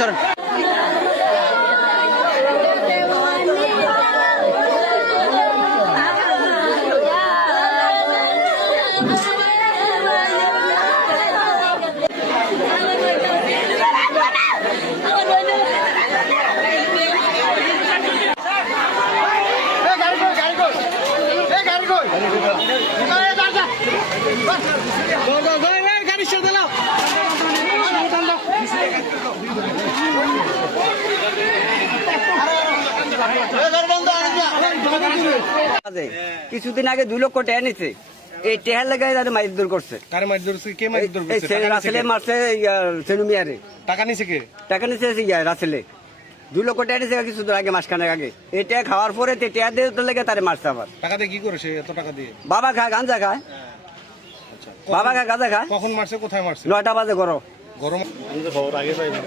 সরেন কিছুদিন আগে 2 লক্ষ টাকা নিচ্ছে। এই টেহার লাগাই মারধর করছে। কারে মারধর করছে? কে মারধর করছে? রাসেলে মারছে সেনু মিয়ারে। টাকা নিছে কে? টাকা নিচ্ছে রাসেলে 2 লক্ষ টাকা নিচ্ছে কিছুদিন আগে, মাসখানেক আগে। এই টাকা খাওয়ার পরে টেহা দিয়ে লেগে তারে মারছে। আবার টাকা দিয়ে কি করে সে এত টাকা দিয়ে? বাবা খায়, গাঁজা খায়। বাবা খায়, গাঁজা খায়। কখন মারছে? কোথায় মারছে? 9টা বাজে গরম। খবর আগে পাই না।